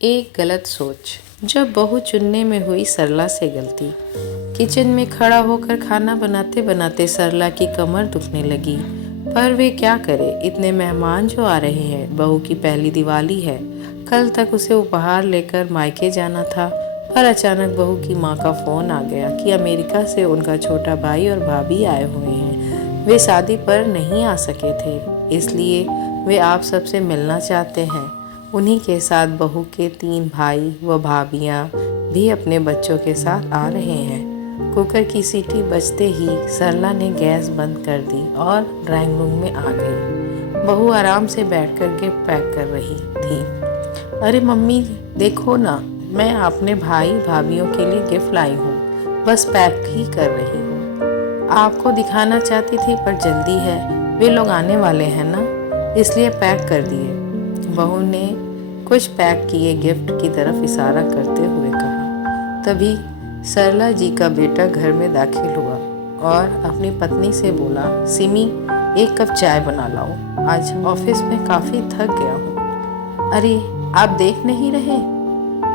एक गलत सोच। जब बहू चुनने में हुई सरला से गलती। किचन में खड़ा होकर खाना बनाते बनाते सरला की कमर दुखने लगी। पर वे क्या करे, इतने मेहमान जो आ रहे हैं। बहू की पहली दिवाली है। कल तक उसे उपहार लेकर मायके जाना था, पर अचानक बहू की माँ का फोन आ गया कि अमेरिका से उनका छोटा भाई और भाभी आए हुए हैं। वे शादी पर नहीं आ सके थे, इसलिए वे आप सबसे मिलना चाहते हैं। उन्हीं के साथ बहू के 3 भाई व भाभियां भी अपने बच्चों के साथ आ रहे हैं। कुकर की सीटी बजते ही सरला ने गैस बंद कर दी और ड्राइंग रूम में आ गई। बहू आराम से बैठकर गिफ्ट पैक कर रही थी। अरे मम्मी देखो ना, मैं अपने भाई भाभियों के लिए गिफ्ट लाई हूँ, बस पैक ही कर रही हूँ। आपको दिखाना चाहती थी पर जल्दी है, वे लोग आने वाले हैं ना, इसलिए पैक कर दिए। बहू ने कुछ पैक किए गिफ्ट की तरफ इशारा करते हुए कहा। तभी सरला जी का बेटा घर में दाखिल हुआ और अपनी पत्नी से बोला, सिमी एक कप चाय बना लाओ, आज ऑफिस में काफ़ी थक गया हूँ। अरे आप देख नहीं रहे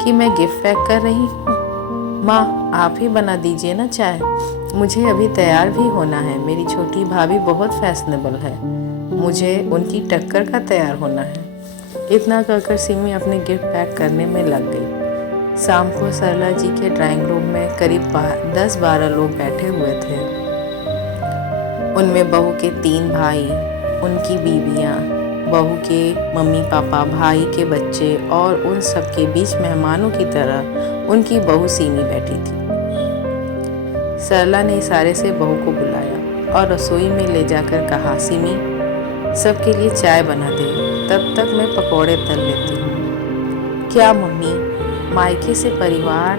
कि मैं गिफ्ट पैक कर रही हूँ? माँ आप ही बना दीजिए ना चाय, मुझे अभी तैयार भी होना है। मेरी छोटी भाभी बहुत फैशनेबल है, मुझे उनकी टक्कर का तैयार होना है। इतना कहकर सिमी अपने गिफ्ट पैक करने में लग गई। शाम को सरला जी के ड्राइंग रूम में करीब 10-12 लोग बैठे हुए थे। उनमें बहू के 3 भाई, उनकी बीवियां, बहू के मम्मी पापा, भाई के बच्चे और उन सब के बीच मेहमानों की तरह उनकी बहू सिमी बैठी थी। सरला ने इशारे से बहू को बुलाया और रसोई में ले जाकर कहा, सिमी सबके लिए चाय बना दे, तब तक मैं पकौड़े तल लेती हूँ। क्या मम्मी, मायके से परिवार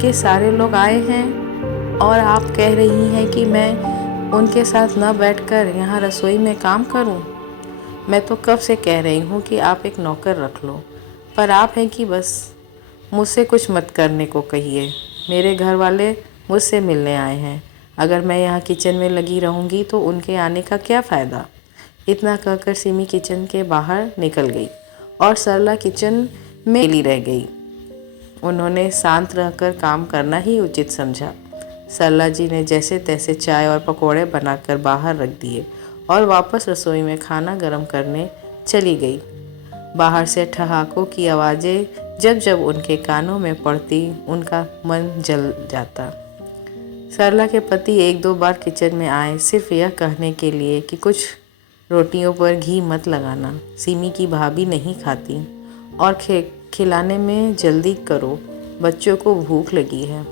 के सारे लोग आए हैं और आप कह रही हैं कि मैं उनके साथ न बैठकर यहाँ रसोई में काम करूँ? मैं तो कब से कह रही हूँ कि आप एक नौकर रख लो, पर आप हैं कि बस मुझसे कुछ मत करने को कहिए। मेरे घर वाले मुझसे मिलने आए हैं, अगर मैं यहाँ किचन में लगी रहूँगी तो उनके आने का क्या फ़ायदा। इतना कहकर सिमी किचन के बाहर निकल गई और सरला किचन में अकेली रह गई। उन्होंने शांत रहकर काम करना ही उचित समझा। सरला जी ने जैसे तैसे चाय और पकौड़े बनाकर बाहर रख दिए और वापस रसोई में खाना गर्म करने चली गई। बाहर से ठहाकों की आवाज़ें जब जब उनके कानों में पड़ती, उनका मन जल जाता। सरला के पति 1-2 बार किचन में आए, सिर्फ यह कहने के लिए कि कुछ रोटियों पर घी मत लगाना, सिमी की भाभी नहीं खाती, और खिलाने में जल्दी करो, बच्चों को भूख लगी है।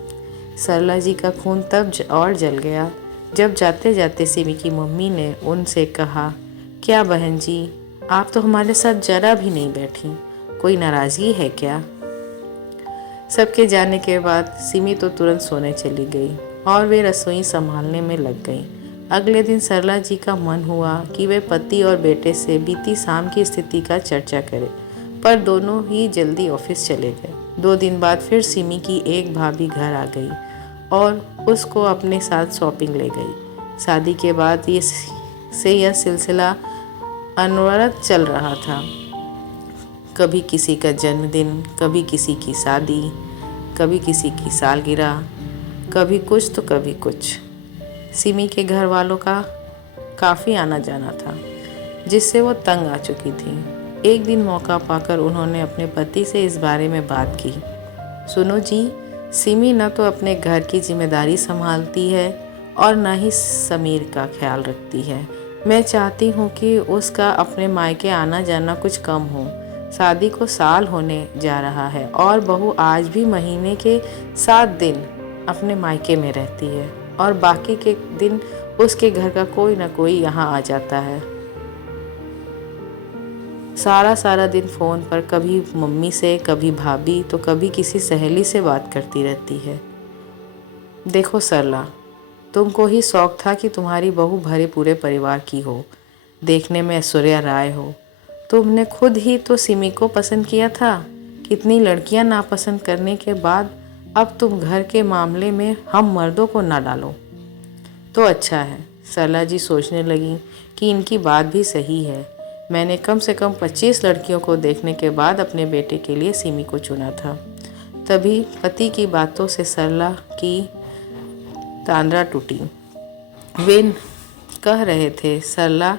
सरला जी का खून तब और जल गया जब जाते जाते सिमी की मम्मी ने उनसे कहा, क्या बहन जी, आप तो हमारे साथ जरा भी नहीं बैठी, कोई नाराज़गी है क्या? सबके जाने के बाद सिमी तो तुरंत सोने चली गई और वे रसोई संभालने में लग गई। अगले दिन सरला जी का मन हुआ कि वे पति और बेटे से बीती शाम की स्थिति का चर्चा करें, पर दोनों ही जल्दी ऑफिस चले गए। 2 दिन बाद फिर सिमी की एक भाभी घर आ गई और उसको अपने साथ शॉपिंग ले गई। शादी के बाद यह सिलसिला अनवरत चल रहा था। कभी किसी का जन्मदिन, कभी किसी की शादी, कभी किसी की सालगिरह, कभी कुछ तो कभी कुछ। सिमी के घर वालों का काफ़ी आना जाना था, जिससे वो तंग आ चुकी थी। एक दिन मौका पाकर उन्होंने अपने पति से इस बारे में बात की। सुनो जी, सिमी न तो अपने घर की जिम्मेदारी संभालती है और न ही समीर का ख्याल रखती है। मैं चाहती हूँ कि उसका अपने मायके आना जाना कुछ कम हो। शादी को साल होने जा रहा है और बहू आज भी महीने के 7 दिन अपने मायके में रहती है और बाकी के दिन उसके घर का कोई ना कोई यहाँ आ जाता है। सारा दिन फ़ोन पर कभी मम्मी से, कभी भाभी, तो कभी किसी सहेली से बात करती रहती है। देखो सरला, तुमको ही शौक था कि तुम्हारी बहू भरे पूरे परिवार की हो, देखने में ऐश्वर्या राय हो। तुमने खुद ही तो सिमी को पसंद किया था। कितनी लड़कियां नापसंद करने के बाद अब तुम घर के मामले में हम मर्दों को ना डालो तो अच्छा है। सरला जी सोचने लगी कि इनकी बात भी सही है। मैंने कम से कम 25 लड़कियों को देखने के बाद अपने बेटे के लिए सिमी को चुना था। तभी पति की बातों से सरला की तांद्रा टूटी। वे कह रहे थे, सरला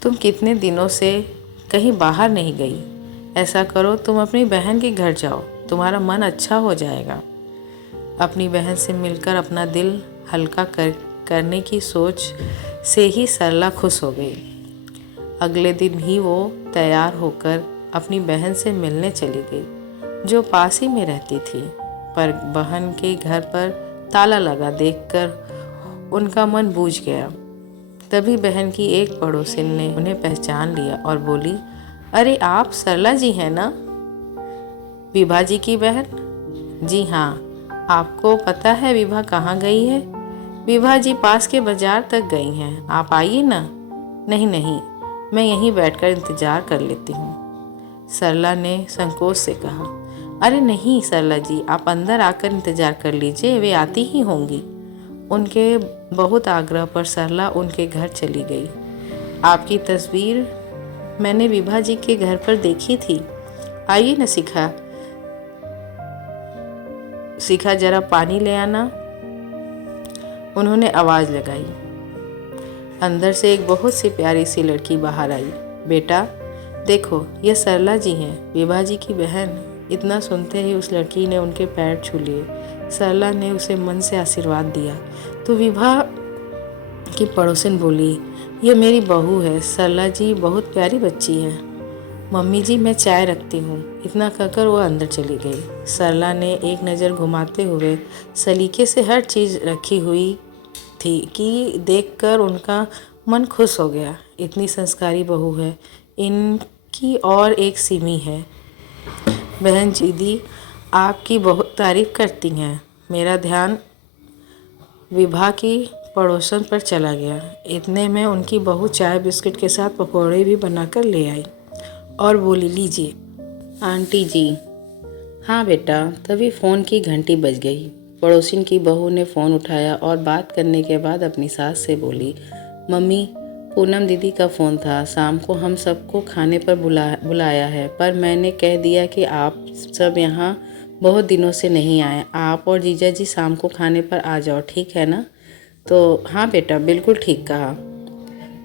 तुम कितने दिनों से कहीं बाहर नहीं गई। ऐसा करो, तुम अपनी बहन के घर जाओ, तुम्हारा मन अच्छा हो जाएगा। अपनी बहन से मिलकर अपना दिल हल्का करने की सोच से ही सरला खुश हो गई। अगले दिन ही वो तैयार होकर अपनी बहन से मिलने चली गई, जो पास ही में रहती थी। पर बहन के घर पर ताला लगा देखकर उनका मन बूझ गया। तभी बहन की एक पड़ोसिन ने उन्हें पहचान लिया और बोली, अरे आप सरला जी हैं ना, विभा जी की बहन? जी हाँ। आपको पता है विभा कहाँ गई है? विभा जी पास के बाजार तक गई हैं, आप आइए ना। नहीं नहीं, मैं यहीं बैठकर इंतजार कर लेती हूँ, सरला ने संकोच से कहा। अरे नहीं सरला जी, आप अंदर आकर इंतजार कर लीजिए, वे आती ही होंगी। उनके बहुत आग्रह पर सरला उनके घर चली गई। आपकी तस्वीर मैंने विभा जी के घर पर देखी थी, आइए न शिखा जरा पानी ले आना। उन्होंने आवाज़ लगाई। अंदर से एक बहुत सी प्यारी सी लड़की बाहर आई। बेटा देखो, ये सरला जी हैं, विभा जी की बहन। इतना सुनते ही उस लड़की ने उनके पैर छू लिए। सरला ने उसे मन से आशीर्वाद दिया तो विभा की पड़ोसिन बोली, ये मेरी बहू है, सरला जी बहुत प्यारी बच्ची है। मम्मी जी मैं चाय रखती हूँ। इतना कहकर वो अंदर चली गई। सरला ने एक नज़र घुमाते हुए सलीके से हर चीज़ रखी हुई थी कि देखकर उनका मन खुश हो गया। इतनी संस्कारी बहू है इनकी, और एक सिमी है। बहन जी दी आपकी बहुत तारीफ करती हैं। मेरा ध्यान विभा की पड़ोसन पर चला गया। इतने में उनकी बहू चाय बिस्किट के साथ पकौड़े भी बनाकर ले आई और बोली, लीजिए आंटी जी। हाँ बेटा। तभी फ़ोन की घंटी बज गई। पड़ोसिन की बहू ने फ़ोन उठाया और बात करने के बाद अपनी सास से बोली, मम्मी पूनम दीदी का फ़ोन था, शाम को हम सबको खाने पर बुलाया है, पर मैंने कह दिया कि आप सब यहाँ बहुत दिनों से नहीं आए, आप और जीजा जी शाम को खाने पर आ जाओ, ठीक है ना? तो हाँ बेटा, बिल्कुल ठीक कहा।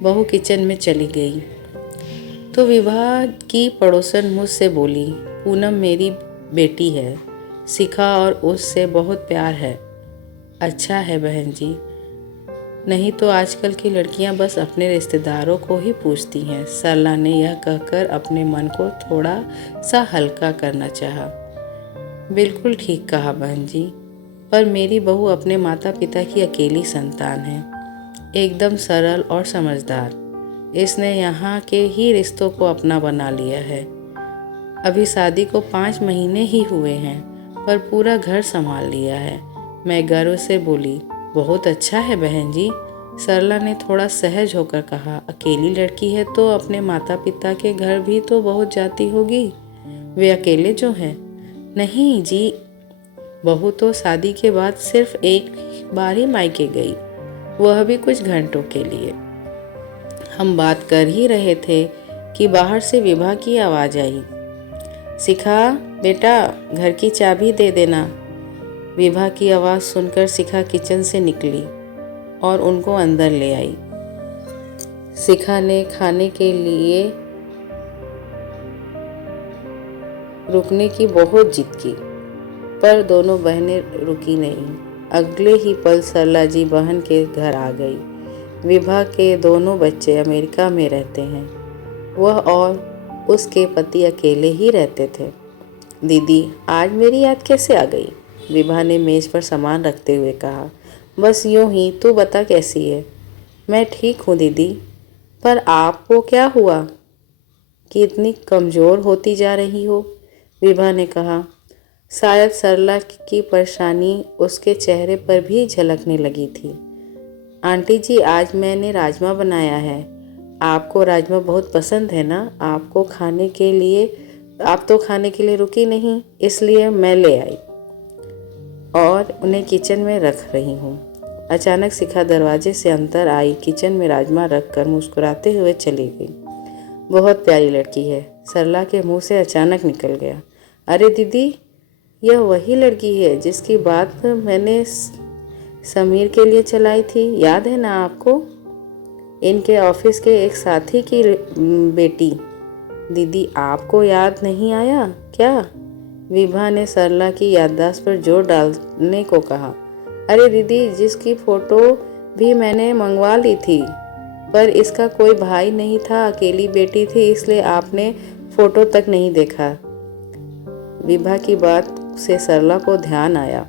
बहू किचन में चली गई तो विवाह की पड़ोसन मुझसे बोली, पूनम मेरी बेटी है, शिखा और उससे बहुत प्यार है। अच्छा है बहन जी, नहीं तो आजकल की लड़कियां बस अपने रिश्तेदारों को ही पूछती हैं। सरला ने यह कहकर अपने मन को थोड़ा सा हल्का करना चाहा। बिल्कुल ठीक कहा बहन जी, पर मेरी बहू अपने माता पिता की अकेली संतान है, एकदम सरल और समझदार। इसने यहाँ के ही रिश्तों को अपना बना लिया है। अभी शादी को 5 महीने ही हुए हैं, पर पूरा घर संभाल लिया है। मैं गर्व से बोली, बहुत अच्छा है बहन जी। सरला ने थोड़ा सहज होकर कहा, अकेली लड़की है तो अपने माता पिता के घर भी तो बहुत जाती होगी, वे अकेले जो हैं। नहीं जी, बहू तो शादी के बाद सिर्फ एक बार ही मायके गई, वह भी कुछ घंटों के लिए। हम बात कर ही रहे थे कि बाहर से विभा की आवाज़ आई, शिखा बेटा घर की चाबी दे देना। विभा की आवाज़ सुनकर शिखा किचन से निकली और उनको अंदर ले आई। शिखा ने खाने के लिए रुकने की बहुत जिद की, पर दोनों बहनें रुकी नहीं। अगले ही पल सरला जी बहन के घर आ गई। विभा के दोनों बच्चे अमेरिका में रहते हैं, वह और उसके पति अकेले ही रहते थे। दीदी आज मेरी याद कैसे आ गई? विभा ने मेज पर सामान रखते हुए कहा। बस यूं ही, तू बता कैसी है? मैं ठीक हूँ दीदी, पर आपको क्या हुआ कि इतनी कमज़ोर होती जा रही हो? विभा ने कहा। शायद सरला की परेशानी उसके चेहरे पर भी झलकने लगी थी। आंटी जी आज मैंने राजमा बनाया है, आपको राजमा बहुत पसंद है ना? आप तो खाने के लिए रुकी नहीं, इसलिए मैं ले आई और उन्हें किचन में रख रही हूँ। अचानक शिखा दरवाजे से अंदर आई, किचन में राजमा रखकर मुस्कुराते हुए चली गई। बहुत प्यारी लड़की है, सरला के मुंह से अचानक निकल गया। अरे दीदी, यह वही लड़की है जिसकी बात मैंने समीर के लिए चलाई थी, याद है ना आपको? इनके ऑफिस के एक साथी की बेटी। दीदी, आपको याद नहीं आया क्या? विभा ने सरला की याददाश्त पर जोर डालने को कहा। अरे दीदी, जिसकी फोटो भी मैंने मंगवा ली थी, पर इसका कोई भाई नहीं था, अकेली बेटी थी, इसलिए आपने फोटो तक नहीं देखा। विभा की बात से सरला को ध्यान आया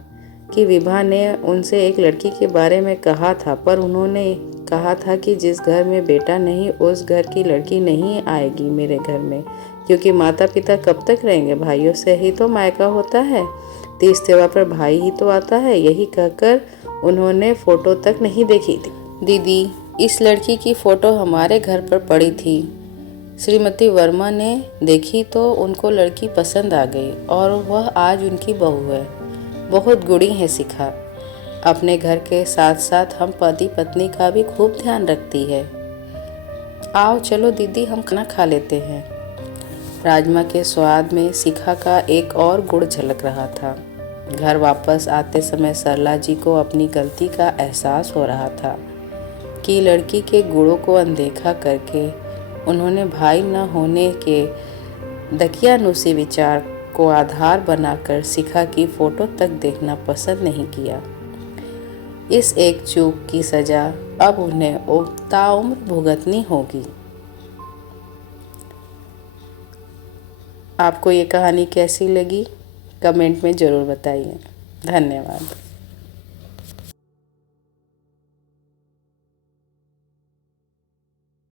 कि विभा ने उनसे एक लड़की के बारे में कहा था, पर उन्होंने कहा था कि जिस घर में बेटा नहीं उस घर की लड़की नहीं आएगी मेरे घर में, क्योंकि माता पिता कब तक रहेंगे, भाइयों से ही तो मायका होता है, तीज त्योहार पर भाई ही तो आता है। यही कहकर उन्होंने फोटो तक नहीं देखी थी। दीदी, इस लड़की की फोटो हमारे घर पर पड़ी थी। श्रीमती वर्मा ने देखी तो उनको लड़की पसंद आ गई और वह आज उनकी बहू है। बहुत गुणी है शिखा, अपने घर के साथ साथ हम पति पत्नी का भी खूब ध्यान रखती है। आओ चलो दीदी, हम खाना खा लेते हैं। राजमा के स्वाद में शिखा का एक और गुण झलक रहा था। घर वापस आते समय सरला जी को अपनी गलती का एहसास हो रहा था कि लड़की के गुणों को अनदेखा करके उन्होंने भाई न होने के दकियानूसी विचार को आधार बनाकर शिखा की फोटो तक देखना पसंद नहीं किया। इस एक चूक की सजा अब उन्हें ताउम्र भुगतनी होगी। आपको ये कहानी कैसी लगी? कमेंट में ज़रूर बताइए। धन्यवाद।